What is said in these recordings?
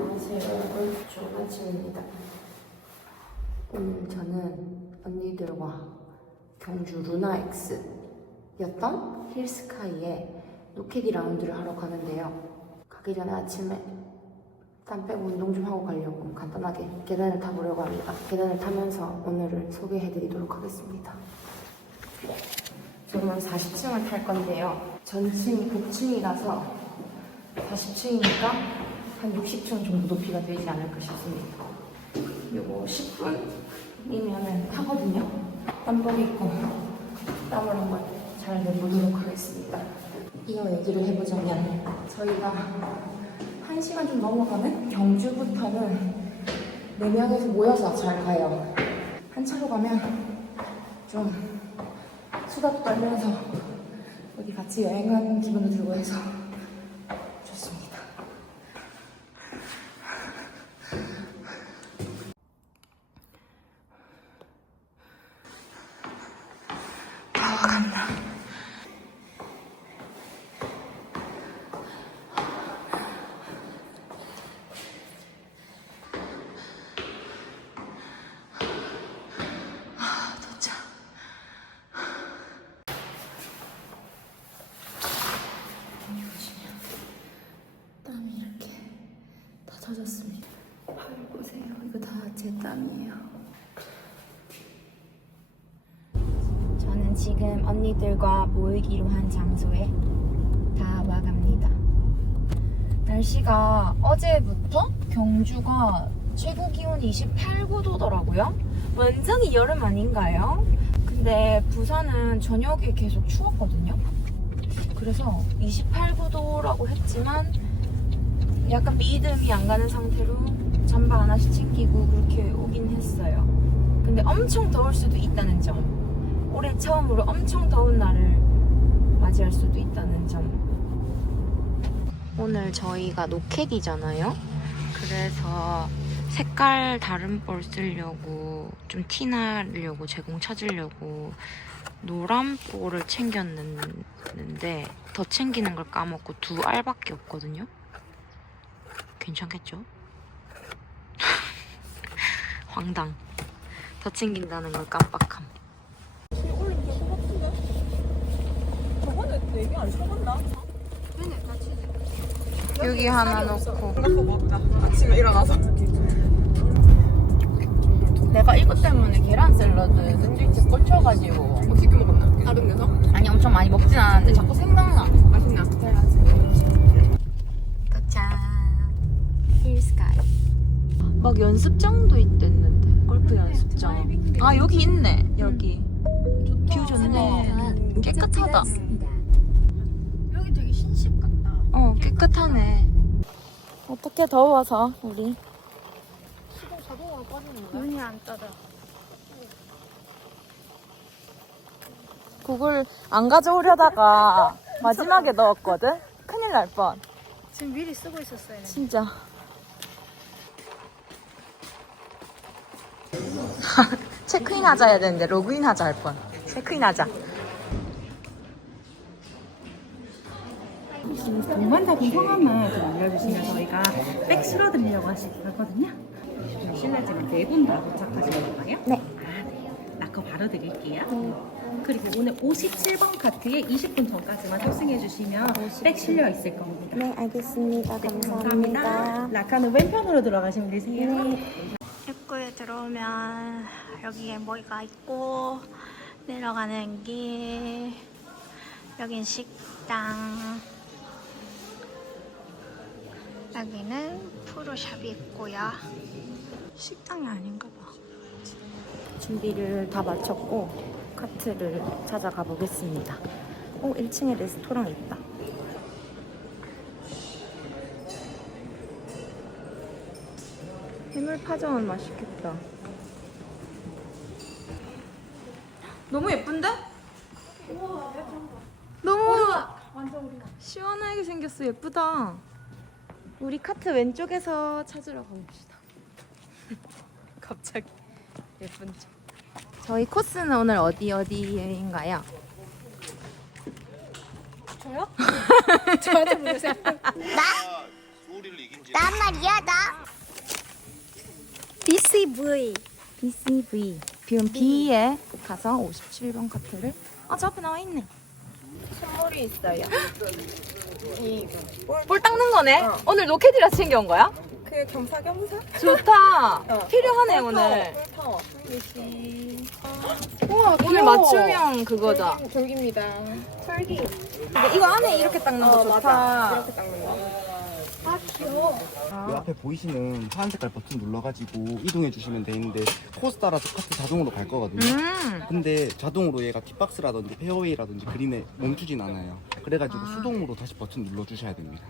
안녕하세요. 아침입니다. 오늘 저는 언니들과 경주 루나엑스 였던 힐스카이에 노케디 라운드를 하러 가는데요. 가기 전에 아침에 땀 빼고 운동 좀 하고 가려고 간단하게 계단을 타보려고 합니다. 계단을 타면서 오늘을 소개해드리도록 하겠습니다. 저는 40층을 탈 건데요. 전층이 복층이라서 40층이니까 한 60층 정도 높이가 되지 않을까 싶습니다. 요거 10분이면은 타거든요. 땀복 입고 땀을 한번 잘 내보도록 하겠습니다. 이어 얘기를 해보자면 저희가 1시간 좀 넘어가는 경주부터는 4명에서 모여서 잘 가요. 한 차로 가면 좀 수다도 떨면서 어디 같이 여행하는 기분도 들고 해서 좋습니다. 간다. 아, 도착. 여기 보시면 땀이 이렇게 다 젖었습니다. 팔 보세요. 이거 다 제 땀이에요. 저는 지금 언니들과 모이기로 한 장소에 다 와갑니다. 날씨가 어제부터 경주가 최고 기온이 28, 9도더라고요. 완전히 여름 아닌가요? 근데 부산은 저녁에 계속 추웠거든요. 그래서 28, 9도라고 했지만 약간 믿음이 안 가는 상태로 잠바 하나씩 챙기고 그렇게 오긴 했어요. 근데 엄청 더울 수도 있다는 점. 올해 처음으로 엄청 더운 날을 맞이할 수도 있다는 점. 오늘 저희가 노켓이잖아요. 그래서 색깔 다른 볼 쓰려고 좀 티나려고 제공 찾으려고 노란 볼을 챙겼는데 더 챙기는 걸 까먹고 두 알밖에 없거든요. 괜찮겠죠? 황당. 더 챙긴다는 걸 깜빡함. 내기 안 쳐봤나? 여기 하나 놓고. 아침에 일어나서. 내가 이것 때문에 계란 샐러드 샌드위치 꽂혀가지고. 뭐 시켜 먹었나? 다른 데서? 아니 엄청 많이 먹진 않았는데 자꾸 생각나. 맛있나? 도착. 힐스카이 막 연습장도 있댔는데. 골프 연습장. 아 여기 있네. 여기. 뷰 좋네. 깨끗하다 여기 되게 신식 같다. 어 깨끗하네 어떻게 더워서 우리 눈이 안 떠져. 국을 안 가져오려다가 마지막에 넣었거든 큰일 날 뻔 지금 미리 쓰고 있었어요. 진짜. 체크인 하자 해야 되는데 로그인 하자 할 뻔. 체크인 하자. 동반자분 성함을 좀 알려주시면 저희가 백 실어드리려고 하시거든요. 실례지만 네 분 다 도착하신 건가요? 네. 아, 네. 낙커 바로 드릴게요. 그리고 오늘 57번 카트에 20분 전까지만 탑승해 주시면 백 실려 있을 겁니다. 네, 알겠습니다. 감사합니다. 라카는 왼편으로 들어가시면 되세요. 입구에 들어오면 여기에 뭐가 있고 내려가는 길 여긴 식당 여기는 프로샵이 있고요 식당이 아닌가 봐 준비를 다 마쳤고 카트를 찾아가 보겠습니다. 오, 1층에 레스토랑 있다. 해물파전은 맛있겠다. 너무 예쁜데? 너무 시원하게 생겼어. 예쁘다. 우리 카트 왼쪽에서 찾으러 가봅시다. 갑자기 예쁜 척. 저희 코스는 오늘 어디 어디인가요? 저요? 저한테 물으세요 난 말이야 나. BCV. BCV. 비움 B에 가서 57번 카트를. 아, 저 앞에 나와 있네. 선물이 있어요. 볼 닦는 거네? 오늘 로켓이라 챙겨온 거야? 그 겸사겸사? 좋다. 어. 필요하네, 오늘. 꿀타워. 이렇게. 오늘 맞춤형 그거다. 졸기입니다. 근데 이거 안에 이렇게 닦는 거 어, 좋다. 맞아. 이렇게 닦는 거. 그 앞에 보이시는 파란 색깔 버튼 눌러가지고 이동해 주시면 되는데 코스 따라서 카트 자동으로 갈 거거든요. 음. 근데 자동으로 얘가 kit박스라든지 페어웨이라든지 그린에 멈추진 않아요. 그래가지고 아. 수동으로 다시 버튼 눌러 주셔야 됩니다.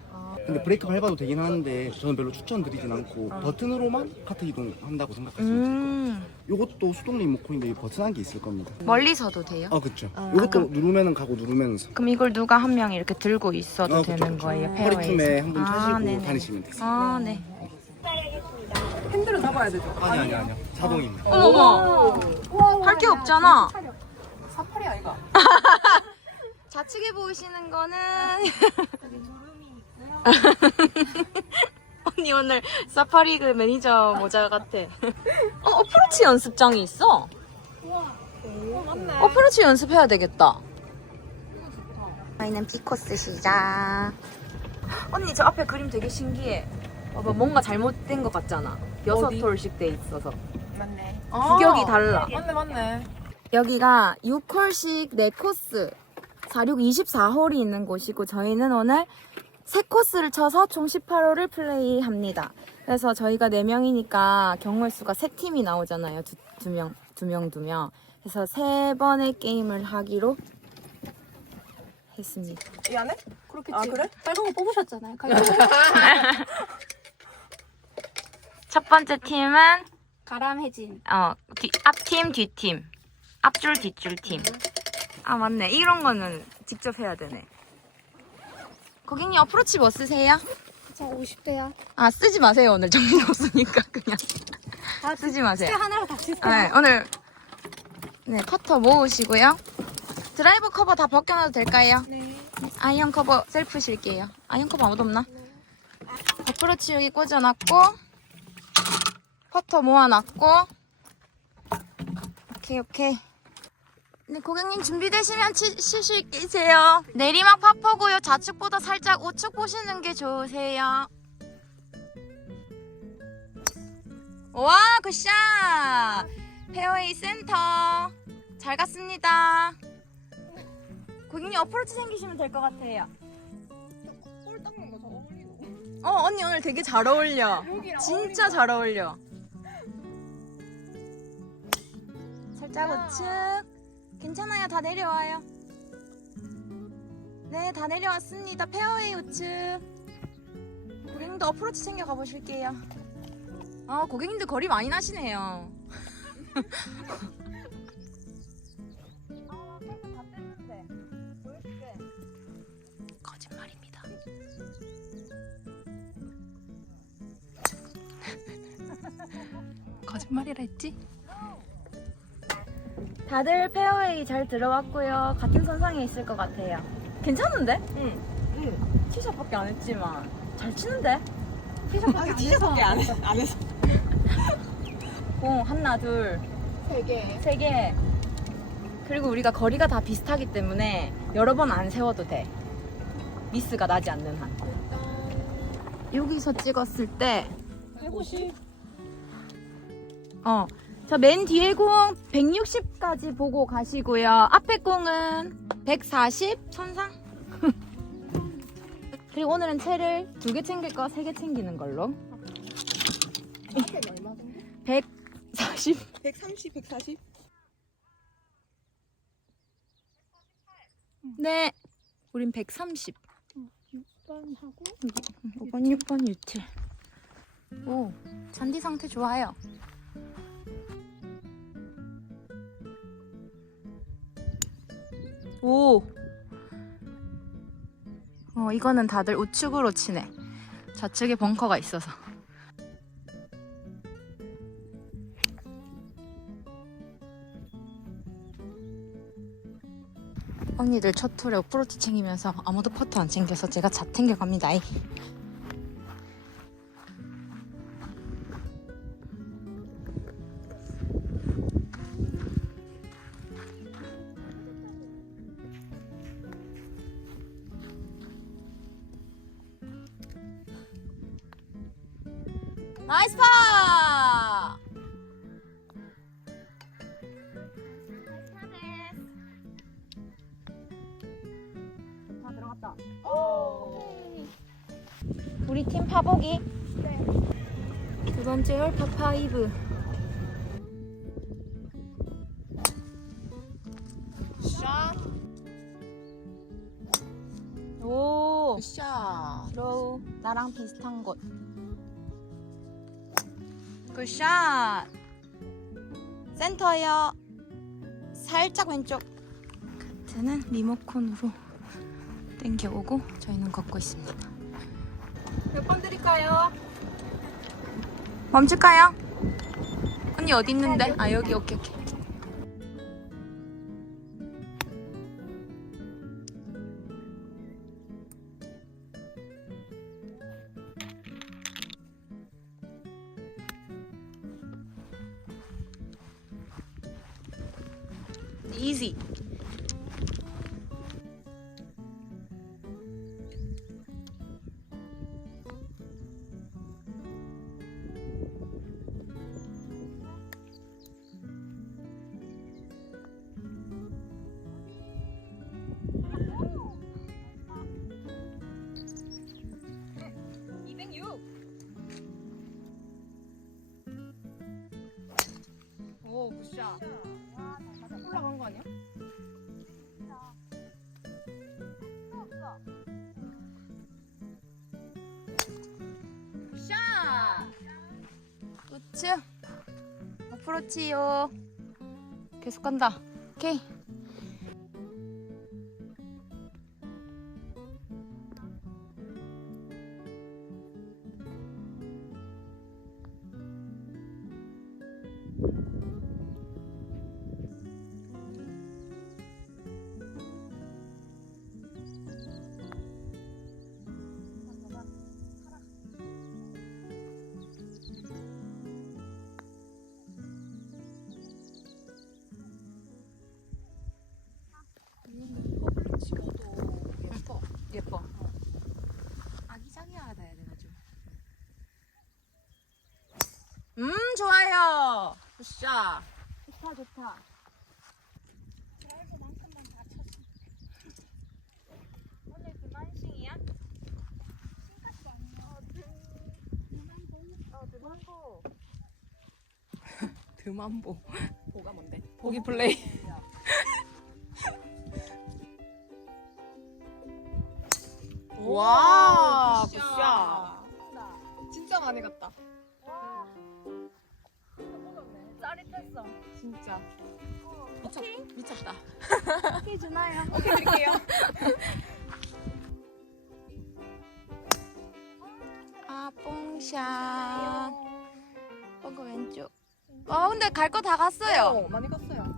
근데 브레이크 밟아도 되긴 하는데 저는 별로 추천드리진 않고 버튼으로만 카트 이동한다고 생각하시면 돼요. 음. 요것도 수동 리모컨인데 이 버튼 한 개 있을 겁니다. 멀리서도 돼요? 아 그쵸. 요것도 누르면은 가고 누르면서 그럼 이걸 누가 한 명 이렇게 들고 있어도 아, 그쵸, 되는 그쵸. 거예요? 허리춤에 페어웨이에서? 한번 아, 차시고 네네. 다니시면 되세요. 아, 네. 핸들을 잡아야 되죠. 아니 아니 아니요. 자동입니다. 어머머. 할 게 없잖아. 사파리 아이가? 좌측에 보이시는 거는 언니 오늘 사파리그 매니저 모자 같아. 어, 어프로치 연습장이 있어. 맞네. 어프로치 연습해야 되겠다. 저희는 B코스 시작. 언니 저 앞에 그림 되게 신기해. 봐봐 뭔가 잘못된 것 같잖아. 여섯 어디? 홀씩 돼 있어서 맞네. 규격이 달라. 맞네, 맞네. 여기가 6홀씩 4코스 46 24홀이 있는 곳이고 저희는 오늘 3코스를 쳐서 총 18홀을 플레이합니다. 그래서 저희가 4명이니까 경우의 수가 3팀이 나오잖아요. 두, 두 명, 두 명, 두 명. 그래서 3번의 게임을 하기로 했습니다. 이 안에? 그렇겠지. 아, 그래? 빨간 거 뽑으셨잖아요. 첫 번째 팀은 가람 혜진. 어, 뒤, 앞팀, 뒷팀. 앞줄, 뒷줄 팀. 아, 맞네. 이런 거는 직접 해야 되네. 고객님 어프로치 뭐 쓰세요? 저 50대야. 아, 쓰지 마세요. 오늘 정신 없으니까 그냥. 쓰지 마세요. 하나로 다 쓸게요. 네, 오늘 네, 퍼터 모으시고요. 드라이버 커버 다 벗겨놔도 될까요? 네. 아이언 커버 셀프 실게요. 아이언 커버 아무도 없나? 어프로치 여기 꽂아놨고 퍼터 모아놨고 오케이 오케이 네 고객님 준비되시면 치, 치실 계세요? 내리막 파퍼고요. 좌측보다 살짝 우측 보시는 게 좋으세요. 와 굿샷! 페어웨이 센터. 잘 갔습니다. 고객님 어프로치 생기시면 될 것 같아요. 닦는 거. 어 언니 오늘 되게 잘 어울려. 진짜 잘 어울려. 살짝 우측 괜찮아요. 다 내려와요. 네 다 내려왔습니다. 페어웨이 우측. 고객님도 어프로치 챙겨 가보실게요. 아 고객님들 거리 많이 나시네요. 거짓말입니다. 거짓말이라 했지? 다들 페어웨이 잘 들어왔고요. 같은 선상에 있을 것 같아요. 괜찮은데? 응. 응. 티샷밖에 안 했지만 잘 치는데? 티샷밖에 안 해서. 안 해서. 안 해서. 공 하나 둘 세 개. 세 개. 그리고 우리가 거리가 다 비슷하기 때문에 여러 번 안 세워도 돼. 미스가 나지 않는 한. 여기서 찍었을 때 150. 어. 자, 맨 뒤에 공 160까지 보고 가시고요. 앞에 공은 140 선상. 그리고 오늘은 채를 두 개 챙길 거, 세 개 챙기는 걸로. 140. 130, 140. 네. 우린 130. 6번 하고 5번, 6번 유틸. 오, 잔디 상태 좋아요. 오. 어, 이거는 다들 우측으로 치네. 좌측에 벙커가 있어서. 언니들 첫 툴에 어프로치 챙기면서 아무도 퍼터 안 챙겨서 제가 자 챙겨갑니다. 나이스 파! 다 들어갔다. 우리 팀 파보기. 두 번째 홀 파파이브. 오. 샷. 드로우 나랑 비슷한 곳. 굿샷. 센터요. 살짝 왼쪽. 카트는 리모컨으로 당겨오고 저희는 걷고 있습니다. 몇 번 드릴까요? 멈출까요? 언니 어디 있는데? 아 여기 오케이 오케이. Easy. 우측 어프로치요. 계속 간다. 오케이 굿샷. 좋다 좋다. 오늘 그만싱이야? 드만보. 뭐가 뭔데? 보기 플레이. 와, 굿샷. 진짜 많이 갔다. 짜릿했어. 진짜. 미쳤, 미쳤다. 키 주나요? 오케이, 드릴게요. 아, 뽕샷. 버그 왼쪽. 아, 근데 갈 거 다 갔어요. 어, 많이 갔어요.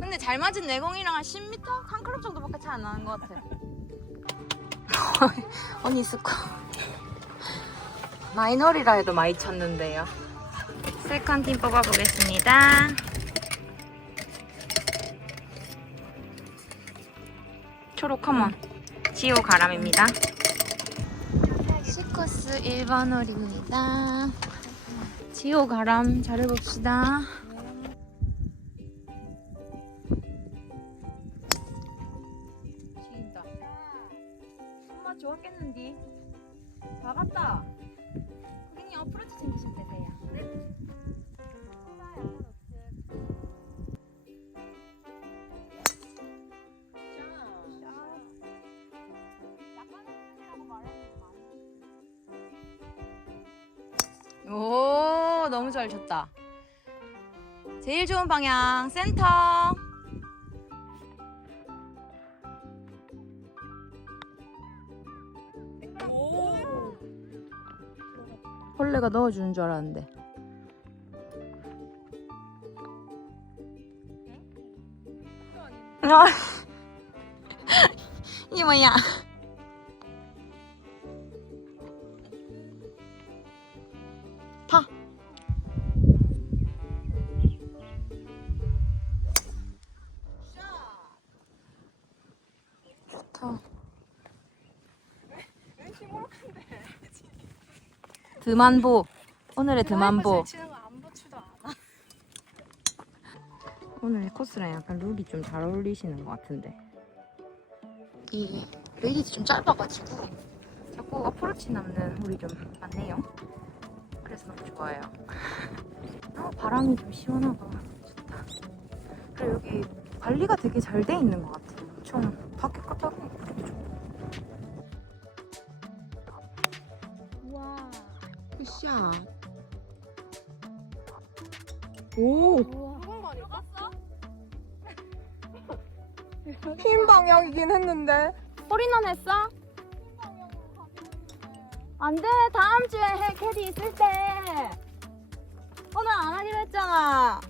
근데 잘 맞은 내공이랑 한 10m? 한 클럽 정도밖에 차이 안 나는 것 같아. 언니 스코. 마이너리라 해도 많이 쳤는데요. 세컨 팀 뽑아보겠습니다. 초록 커먼. 지오 가람입니다. 시코스 1번 홀입니다. 지오 가람 잘 해봅시다. 지인다. 오, 너무 잘 쳤다. 제일 좋은 방향 센터. 홀레가 넣어주는 줄 알았는데. 아. 이게 뭐야? 좋다. 드만보 오늘의 드만보. 치는 거 아무렇지도 않아. 오늘 코스랑 약간 룩이 좀 잘 어울리시는 것 같은데. 이 레이디도 좀 짧아가지고 자꾸 어프로치 남는 홀이 좀 많네요. 그래서 너무 좋아요. 아, 바람이 좀 시원하고 좋다. 그리고 여기 관리가 되게 잘 돼 있는 것 같아요. 엄청 굿샷. 오. 흰 방향이긴 했는데. 홀인원 했어? 안 돼. 다음 주에 해. 캐디 있을 때. 오늘 안 하기로 했잖아.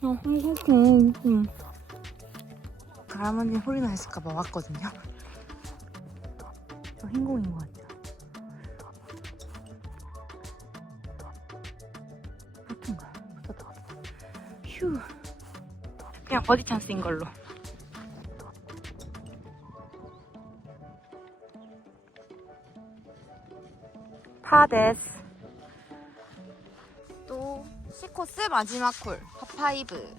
아, 행복해. 가라만님 홀이나 했을까봐 왔거든요. 저 행복인 것 같아요. 붙은가? 붙었다. 휴. 그냥 버디 찬스인 걸로. 파데스. 또 C코스 마지막 콜 파파이브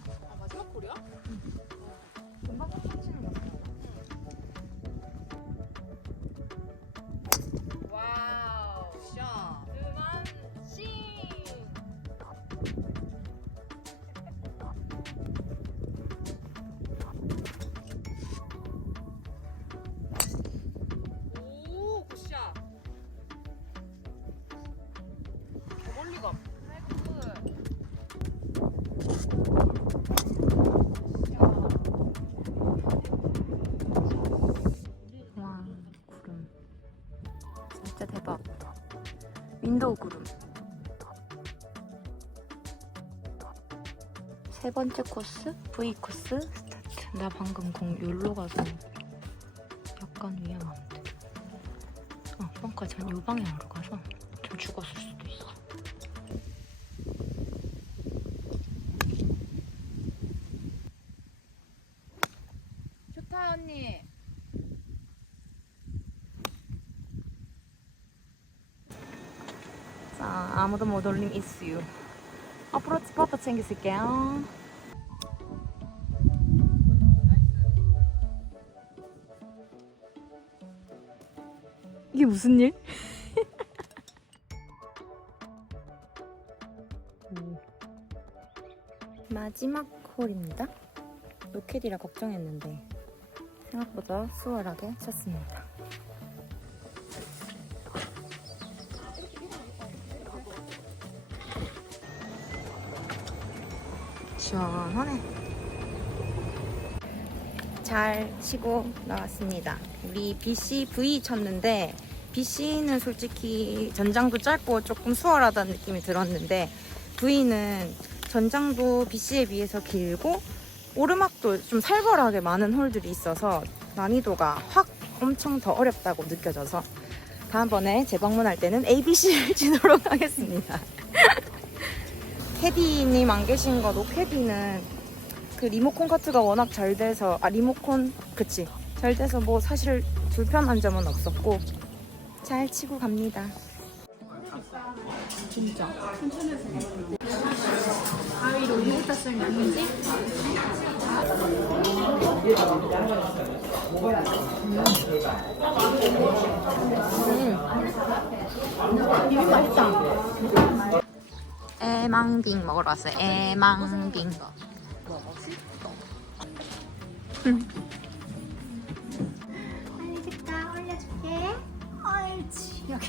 가. 와 구름. 진짜 대박. 윈도우 구름. 세 번째 코스? V 코스? 스타트. 나 방금 공 여기로 가서 약간 위험한데. 어 뻥카 전요 방향으로 가서 좀 죽었을 수도 있어 좋다, 언니. 자, 아무도 못 올림 이슈. 어프로치 퍼터 챙기실게요. 이게 무슨 일? 마지막 홀입니다. 로켓이라 걱정했는데 생각보다 수월하게 쳤습니다. 시원하네. 잘 치고 나왔습니다. 우리 BC V 쳤는데 BC는 솔직히 전장도 짧고 조금 수월하다는 느낌이 들었는데 V는 전장도 BC에 비해서 길고 오르막도 좀 살벌하게 많은 홀들이 있어서 난이도가 확 엄청 더 어렵다고 느껴져서 다음번에 재방문할 때는 ABC를 치도록 하겠습니다. 캐디님 안 계신 거 노캐디는 그 리모컨 카트가 워낙 잘 돼서 아 리모컨 그치. 잘 돼서 뭐 사실 불편한 점은 없었고 잘 치고 갑니다. 에망빙 먹으러 왔어요. 에망빙. 알겠다. 올려줄게. 옳지. 여기.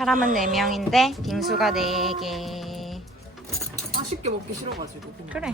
사람은 4명인데 빙수가 4개. 아쉽게 먹기 싫어가지고. 그래.